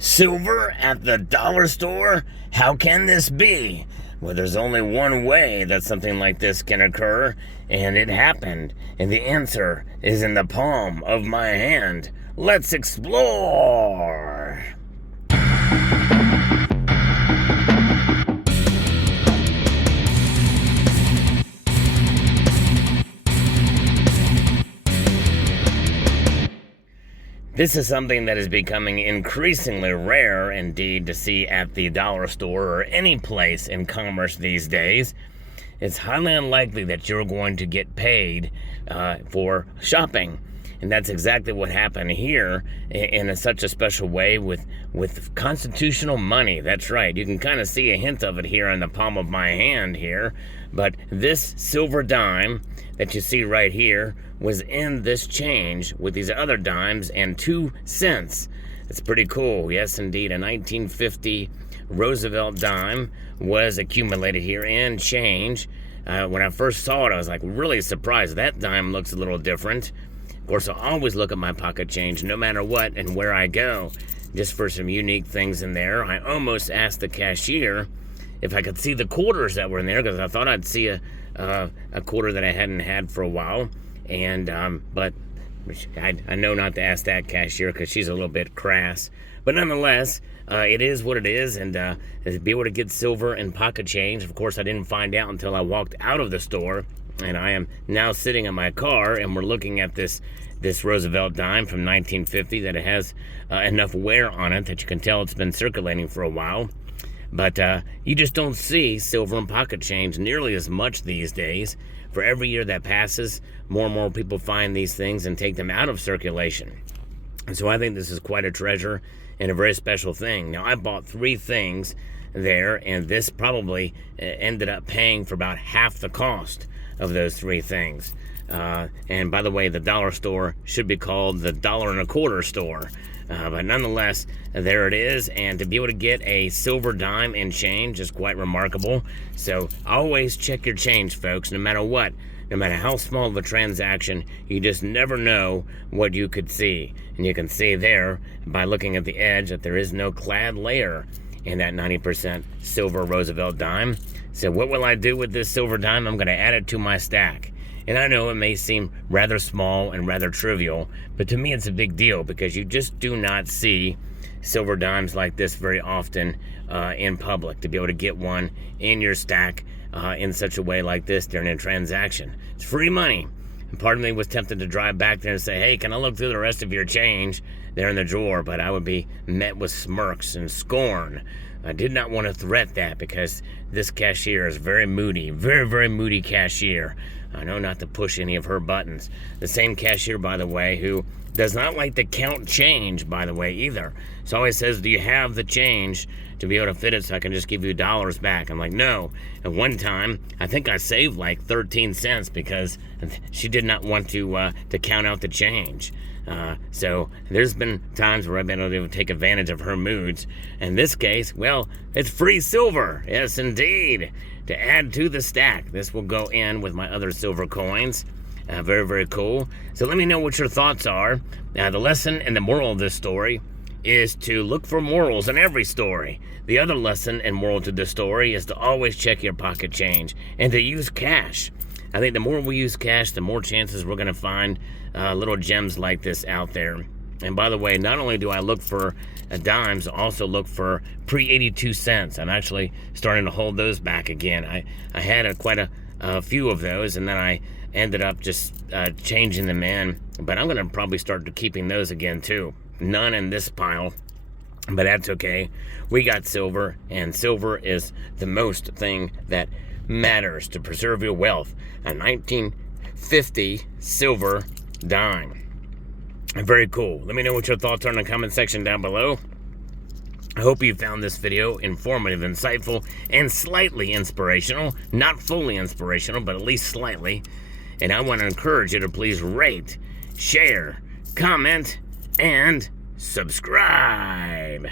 Silver at the dollar store? How can this be? Well, there's only one way that something like this can occur, and it happened. And the answer is in the palm of my hand. Let's explore! This is something that is becoming increasingly rare indeed to see at the dollar store or any place in commerce these days. It's highly unlikely that you're going to get paid for shopping. And that's exactly what happened here in such a special way with constitutional money. That's right. You can kind of see a hint of it here in the palm of my hand here. But this silver dime that you see right here was in this change with these other dimes and 2 cents. It's pretty cool. Yes, indeed. A 1950 Roosevelt dime was accumulated here and change. When I first saw it, I was like really surprised. That dime looks a little different. Of course, I always look at my pocket change no matter what and where I go, just for some unique things in there. I almost asked the cashier if I could see the quarters that were in there, because I thought I'd see a quarter that I hadn't had for a while. And but I know not to ask that cashier because she's a little bit crass. But nonetheless, it is what it is, and to be able to get silver and pocket change. Of course, I didn't find out until I walked out of the store, and I am now sitting in my car, and we're looking at this Roosevelt dime from 1950 that it has enough wear on it that you can tell it's been circulating for a while. But you just don't see silver and pocket change nearly as much these days. For every year that passes, more and more people find these things and take them out of circulation. And so I think this is quite a treasure and a very special thing. Now, I bought 3 things there, and this probably ended up paying for about half the cost of those 3 things. And by the way, the dollar store should be called the $1.25 store. But nonetheless, there it is, and to be able to get a silver dime and change is quite remarkable. So always check your change, folks, no matter what. No matter how small of a transaction, you just never know what you could see. And you can see there, by looking at the edge, that there is no clad layer in that 90% silver Roosevelt dime. So what will I do with this silver dime? I'm going to add it to my stack. And I know it may seem rather small and rather trivial, but to me it's a big deal because you just do not see silver dimes like this very often in public. To be able to get one in your stack in such a way like this during a transaction. It's free money. And part of me was tempted to drive back there and say, hey, can I look through the rest of your change there in the drawer? But I would be met with smirks and scorn. I did not want to threat that because this cashier is very moody, very, very moody cashier. I know not to push any of her buttons. The same cashier, by the way, who does not like to count change, by the way, either. So always says, do you have the change to be able to fit it so I can just give you dollars back? I'm like, no. At one time, I think I saved like 13 cents because she did not want to count out the change. So there's been times where I've been able to take advantage of her moods. In this case, well, it's free silver. Yes, indeed. To add to the stack. This will go in with my other silver coins. Very, very cool. So let me know what your thoughts are. The lesson and the moral of this story is to look for morals in every story. The other lesson and moral to this story is to always check your pocket change and to use cash. I think the more we use cash, the more chances we're going to find little gems like this out there. And by the way, not only do I look for dimes, I also look for pre-82 cents. I'm actually starting to hold those back again. I had quite a few of those, and then I ended up just changing them in. But I'm going to probably start keeping those again, too. None in this pile, but that's okay. We got silver, and silver is the most thing that matters to preserve your wealth. A 1950 silver dime. Very cool. Let me know what your thoughts are in the comment section down below. I hope you found this video informative, insightful, and slightly inspirational. Not fully inspirational, but at least slightly. And I want to encourage you to please rate, share, comment, and subscribe.